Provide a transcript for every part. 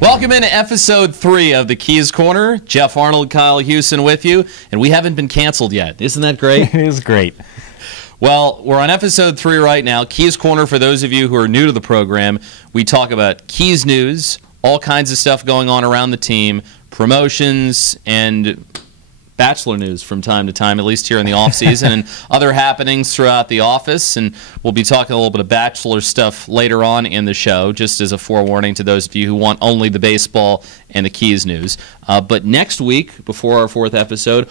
Welcome into episode 3 of the Keys Corner. Jeff Arnold, Kyle Houston with you, and we haven't been canceled yet. Isn't that great? It is great. Well, we're on episode 3 right now. Keys Corner, for those of you who are new to the program, we talk about Keys news, all kinds of stuff going on around the team, promotions, and Bachelor news from time to time, at least here in the offseason, and other happenings throughout the office. And we'll be talking a little bit of Bachelor stuff later on in the show, just as a forewarning to those of you who want only the baseball and the Keys news. But next week, before our 4th episode,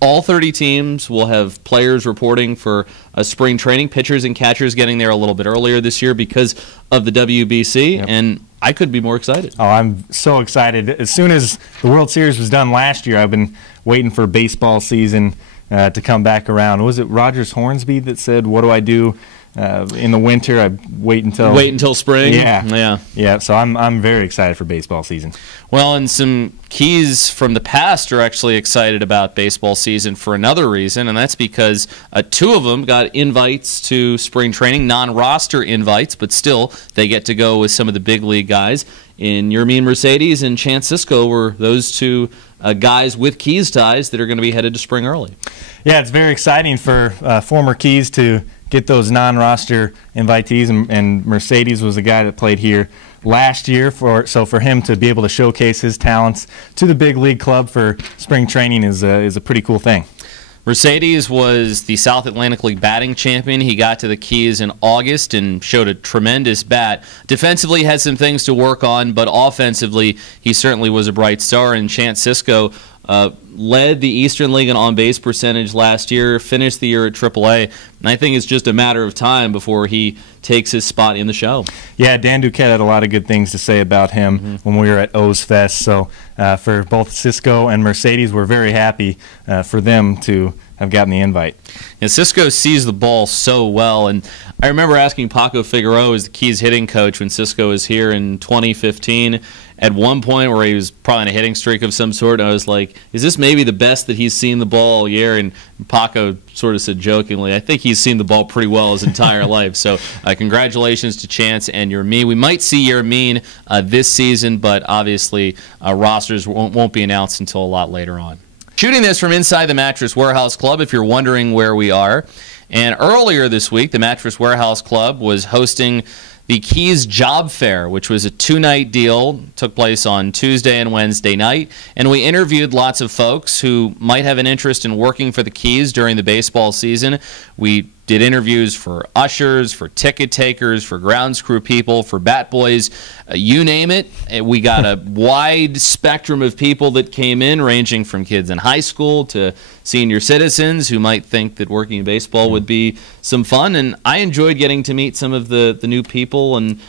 all 30 teams will have players reporting for a spring training, pitchers and catchers getting there a little bit earlier this year because of the WBC, Yep. and I could be more excited. Oh, I'm so excited. As soon as the World Series was done last year, I've been waiting for baseball season to come back around. Was it Rogers Hornsby that said, what do I do in the winter? I wait until spring? Yeah, so I'm very excited for baseball season. Well, and some Keys from the past are actually excited about baseball season for another reason, and that's because 2 of them got invites to spring training, non-roster invites, but still they get to go with some of the big league guys. In Yermin Mercedes and Chance Cisco were those 2 guys with Keys ties that are going to be headed to spring early. Yeah, it's very exciting for former Keys to get those non-roster invitees, and Mercedes was the guy that played here last year. So for him to be able to showcase his talents to the big league club for spring training is a pretty cool thing. Mercedes was the South Atlantic League batting champion. He got to the Keys in August and showed a tremendous bat. Defensively had some things to work on, but offensively he certainly was a bright star. And Chance Cisco led the Eastern League in on-base percentage last year, finished the year at AAA, and I think it's just a matter of time before he takes his spot in the show. Yeah, Dan Duquette had a lot of good things to say about him when we were at O's Fest, so for both Cisco and Mercedes, we're very happy for them to have gotten the invite. And Cisco sees the ball so well, and I remember asking Paco Figueroa, as the Keys hitting coach, when Cisco was here in 2015, at one point where he was probably on a hitting streak of some sort, and I was like, is this maybe the best that he's seen the ball all year? And Paco sort of said jokingly, I think he's seen the ball pretty well his entire life. So congratulations to Chance and Yermin. We might see Yermin this season, but obviously rosters won't be announced until a lot later on. Shooting this from inside the Mattress Warehouse Club, if you're wondering where we are. And earlier this week, the Mattress Warehouse Club was hosting the Keys Job Fair, which was a 2-night deal, took place on Tuesday and Wednesday night, and we interviewed lots of folks who might have an interest in working for the Keys during the baseball season. We did interviews for ushers, for ticket takers, for grounds crew people, for bat boys, you name it. We got a wide spectrum of people that came in, ranging from kids in high school to senior citizens who might think that working in baseball would be some fun. And I enjoyed getting to meet some of the new people, and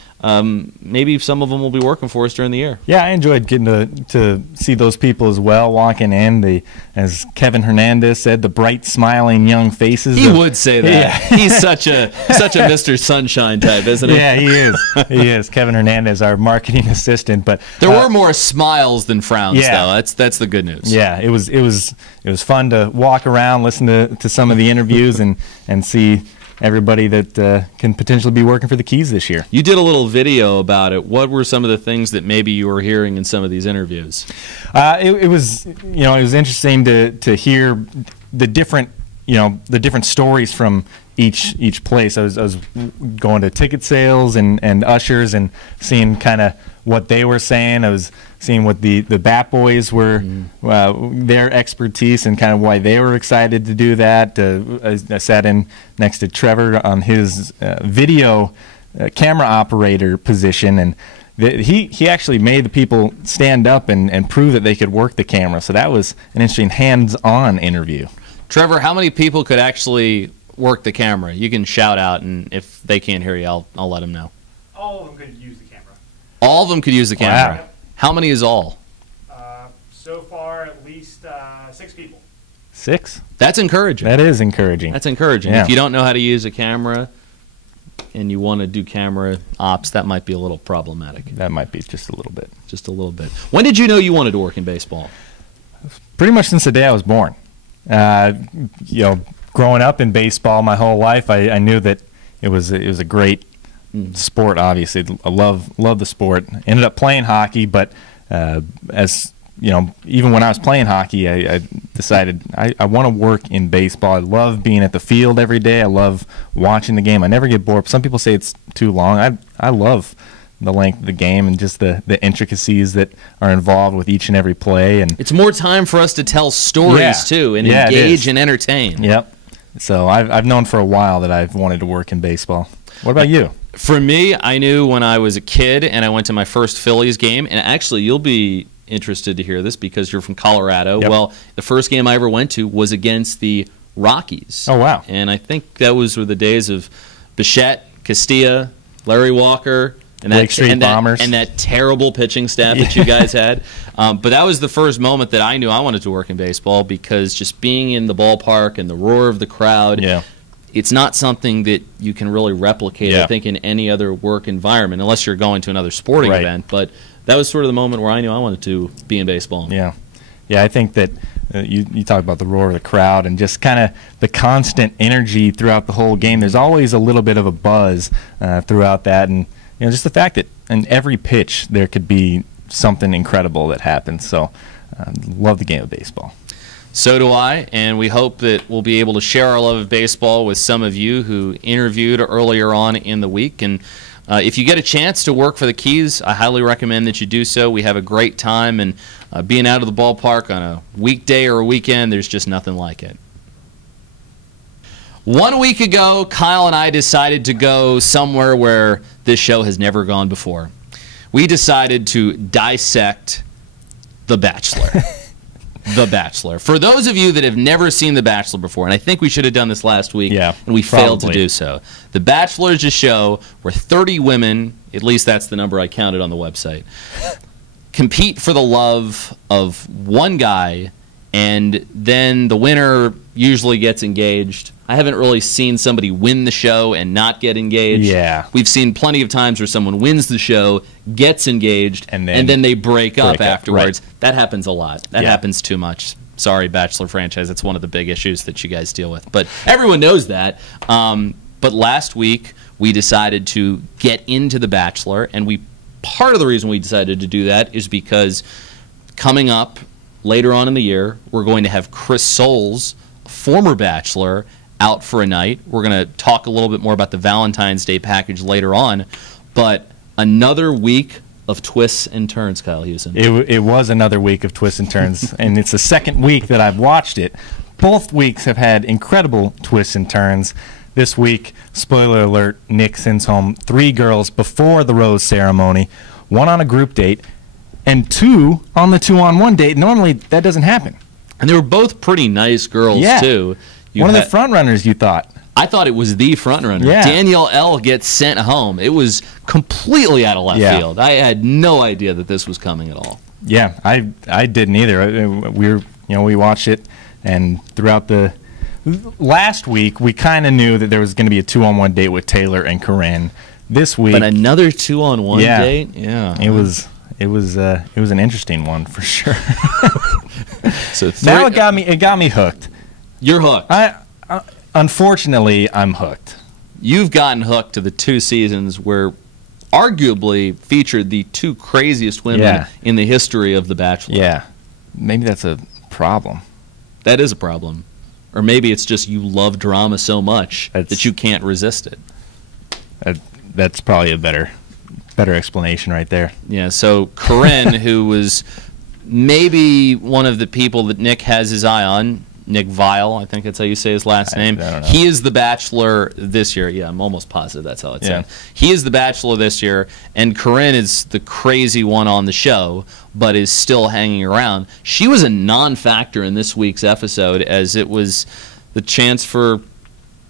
maybe some of them will be working for us during the year. Yeah, I enjoyed getting to see those people as well, walking in. As Kevin Hernandez said, the bright, smiling young faces. He would say that. Yeah. He's such a Mr. Sunshine type, isn't he? Yeah, he is. He is. Kevin Hernandez, our marketing assistant. But there were more smiles than frowns, though. That's the good news. Yeah, it was fun to walk around, listen to some of the interviews, and see everybody that can potentially be working for the Keys this year. You did a little video about it. What were some of the things that maybe you were hearing in some of these interviews? It was interesting to hear the different stories from each place. I was going to ticket sales and ushers and seeing kind of what they were saying. I was seeing what the bat boys were, their expertise and kind of why they were excited to do that. I sat in next to Trevor on his video camera operator position, and he actually made the people stand up and prove that they could work the camera. So that was an interesting hands-on interview. Trevor, how many people could actually work the camera? You can shout out, and if they can't hear you, I'll let them know. All of them could use the camera. All of them could use the camera? Wow. How many is all? So far, at least 6 people. 6? That's encouraging. That is encouraging. That's encouraging. Yeah. If you don't know how to use a camera and you want to do camera ops, that might be a little problematic. That might be just a little bit. Just a little bit. When did you know you wanted to work in baseball? Pretty much since the day I was born. Growing up in baseball my whole life, I knew that it was a great sport, obviously. I love the sport. Ended up playing hockey, but as you know, even when I was playing hockey, I decided I want to work in baseball. I love being at the field every day. I love watching the game. I never get bored. Some people say it's too long. I love the length of the game and just the intricacies that are involved with each and every play. And it's more time for us to tell stories too, and engage and entertain. Yep. So I've known for a while that I've wanted to work in baseball. What about you? For me, I knew when I was a kid and I went to my first Phillies game, and actually you'll be interested to hear this because you're from Colorado. Yep. Well, the first game I ever went to was against the Rockies. Oh, wow. And I think that were the days of Bichette, Castilla, Larry Walker, and Lake Street Bombers. And that terrible pitching staff that you guys had. But that was the first moment that I knew I wanted to work in baseball, because just being in the ballpark and the roar of the crowd, it's not something that you can really replicate, I think, in any other work environment, unless you're going to another sporting event. But that was sort of the moment where I knew I wanted to be in baseball. Yeah. I think that you talk about the roar of the crowd and just kind of the constant energy throughout the whole game. There's always a little bit of a buzz throughout that, and just the fact that in every pitch there could be something incredible that happens. So love the game of baseball. So do I, and we hope that we'll be able to share our love of baseball with some of you who interviewed earlier on in the week. And if you get a chance to work for the Keys, I highly recommend that you do so. We have a great time, and being out of the ballpark on a weekday or a weekend, there's just nothing like it. 1 week ago, Kyle and I decided to go somewhere where this show has never gone before. We decided to dissect The Bachelor. The Bachelor. For those of you that have never seen The Bachelor before, and I think we should have done this last week, and we failed to do so. The Bachelor is a show where 30 women, at least that's the number I counted on the website, compete for the love of one guy, and then the winner usually gets engaged. I haven't really seen somebody win the show and not get engaged. Yeah. We've seen plenty of times where someone wins the show, gets engaged, and then they break up afterwards. Right. That happens a lot. That happens too much. Sorry, Bachelor franchise. That's one of the big issues that you guys deal with. But everyone knows that. But last week, we decided to get into The Bachelor, and part of the reason we decided to do that is because coming up later on in the year, we're going to have Chris Soules, former Bachelor, out for a night. We're going to talk a little bit more about the Valentine's Day package later on, but another week of twists and turns, Kyle Hewson. It was another week of twists and turns, and it's the second week that I've watched it. Both weeks have had incredible twists and turns. This week, spoiler alert, Nick sends home 3 girls before the rose ceremony, 1 on a group date, and 2 on the 2-on-1 date. Normally, that doesn't happen. And they were both pretty nice girls, too. One of the front runners, you thought. I thought it was the front runner. Yeah. Danielle L. gets sent home. It was completely out of left field. I had no idea that this was coming at all. Yeah, I didn't either. We watched it, and throughout the last week, we kind of knew that there was going to be a 2-on-1 date with Taylor and Corinne. This week, but another 2-on-1 date. Yeah, it was an interesting one for sure. So now it got me hooked. You're hooked. Unfortunately, I'm hooked. You've gotten hooked to the 2 seasons where arguably featured the 2 craziest women in the history of The Bachelor. Yeah. Maybe that's a problem. That is a problem. Or maybe it's just you love drama so much that you can't resist it. That's probably a better explanation right there. Yeah, so Corinne, who was maybe one of the people that Nick has his eye on, Nick Vile, I think that's how you say his last name. I don't know. He is the Bachelor this year. Yeah, I'm almost positive that's how it's said. He is the Bachelor this year, and Corinne is the crazy one on the show, but is still hanging around. She was a non-factor in this week's episode, as it was the chance for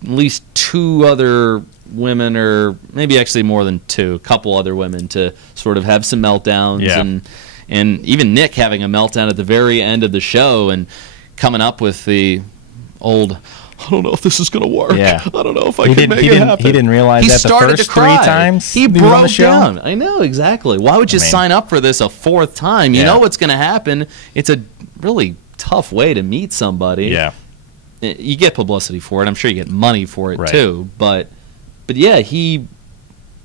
at least 2 other women, or maybe actually more than 2, a couple other women, to sort of have some meltdowns, and even Nick having a meltdown at the very end of the show, and coming up with the old, I don't know if this is going to work. Yeah. I don't know if I can make it happen. He didn't realize that the first 3 times he broke broke down. I know, exactly. Why would you sign up for this a 4th time? You know what's going to happen. It's a really tough way to meet somebody. Yeah. You get publicity for it. I'm sure you get money for it too. But yeah, he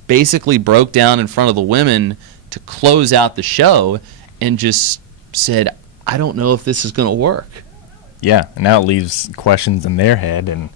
basically broke down in front of the women to close out the show and just said, I don't know if this is going to work. Yeah, and now it leaves questions in their head and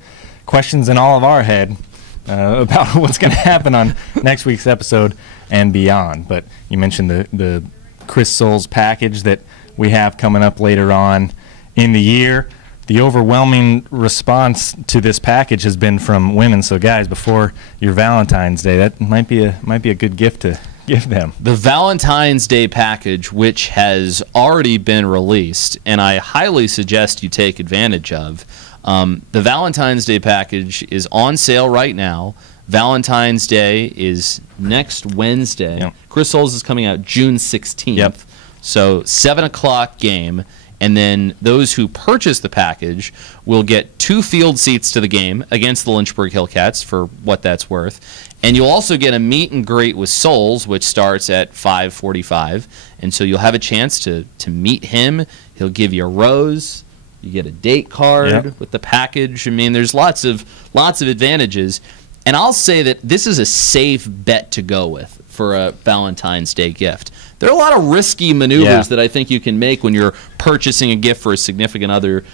questions in all of our head about what's going to happen on next week's episode and beyond. But you mentioned the Chris Soules package that we have coming up later on in the year. The overwhelming response to this package has been from women. So, guys, before your Valentine's Day, that might be a good gift to give them. The Valentine's Day package, which has already been released, and I highly suggest you take advantage of. The Valentine's Day package is on sale right now. Valentine's Day is next Wednesday. Yep. Chris Soules is coming out June 16th. Yep. So 7 o'clock game. And then those who purchase the package will get 2 field seats to the game against the Lynchburg Hillcats for what that's worth. And you'll also get a meet and greet with Soules, which starts at 5:45. And so you'll have a chance to meet him. He'll give you a rose. You get a date card with the package. I mean, there's lots of advantages. And I'll say that this is a safe bet to go with for a Valentine's Day gift. There are a lot of risky maneuvers that I think you can make when you're purchasing a gift for a significant other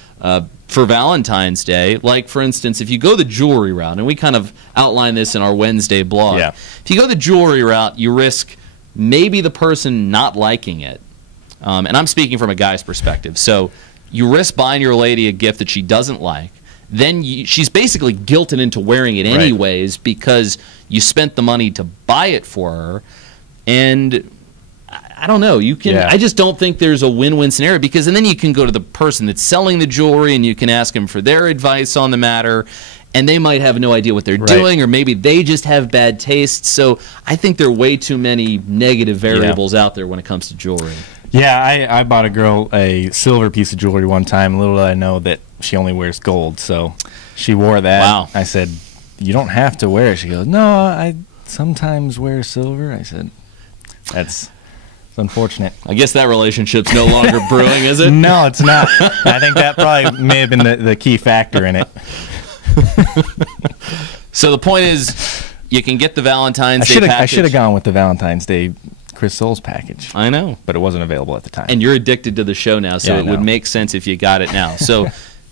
for Valentine's Day. Like, for instance, if you go the jewelry route, and we kind of outline this in our Wednesday blog. Yeah. If you go the jewelry route, you risk maybe the person not liking it. And I'm speaking from a guy's perspective. So you risk buying your lady a gift that she doesn't like. Then she's basically guilted into wearing it anyways because you spent the money to buy it for her. And I don't know. You can. I just don't think there's a win-win scenario because, and then you can go to the person that's selling the jewelry and you can ask them for their advice on the matter, and they might have no idea what they're doing, or maybe they just have bad taste. So I think there are way too many negative variables out there when it comes to jewelry. Yeah, I bought a girl a silver piece of jewelry one time. Little did I know that she only wears gold, so she wore that. Wow. I said, "You don't have to wear it." She goes, "No, I sometimes wear silver." I said, "That's unfortunate." I guess that relationship's no longer brewing, is it? No, it's not. I think that probably may have been the key factor in it. So the point is, you can get the Valentine's Day package. I should have gone with the Valentine's Day Chris Soules package. I know. But it wasn't available at the time. And you're addicted to the show now, so it would make sense if you got it now. So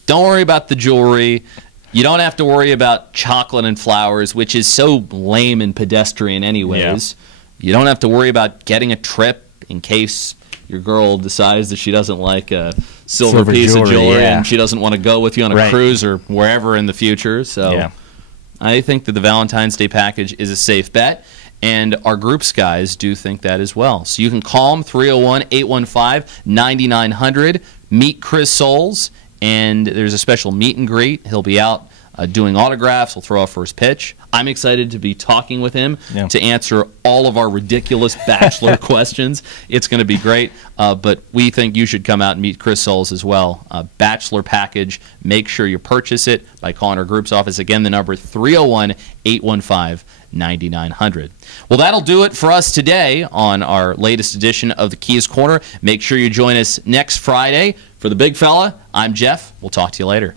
don't worry about the jewelry. You don't have to worry about chocolate and flowers, which is so lame and pedestrian anyways. You don't have to worry about getting a trip in case your girl decides that she doesn't like a silver piece of jewelry and she doesn't want to go with you on a cruise or wherever in the future. So I think that the Valentine's Day package is a safe bet. And our groups guys do think that as well. So you can call them 301-815-9900. Meet Chris Soules, and there's a special meet and greet. He'll be out doing autographs. He'll throw a first pitch. I'm excited to be talking with him to answer all of our ridiculous Bachelor questions. It's going to be great. But we think you should come out and meet Chris Soules as well. Bachelor package. Make sure you purchase it by calling our group's office. Again, the number 301-815-9900. Well, that'll do it for us today on our latest edition of the Keys Corner. Make sure you join us next Friday. For the big fella, I'm Jeff. We'll talk to you later.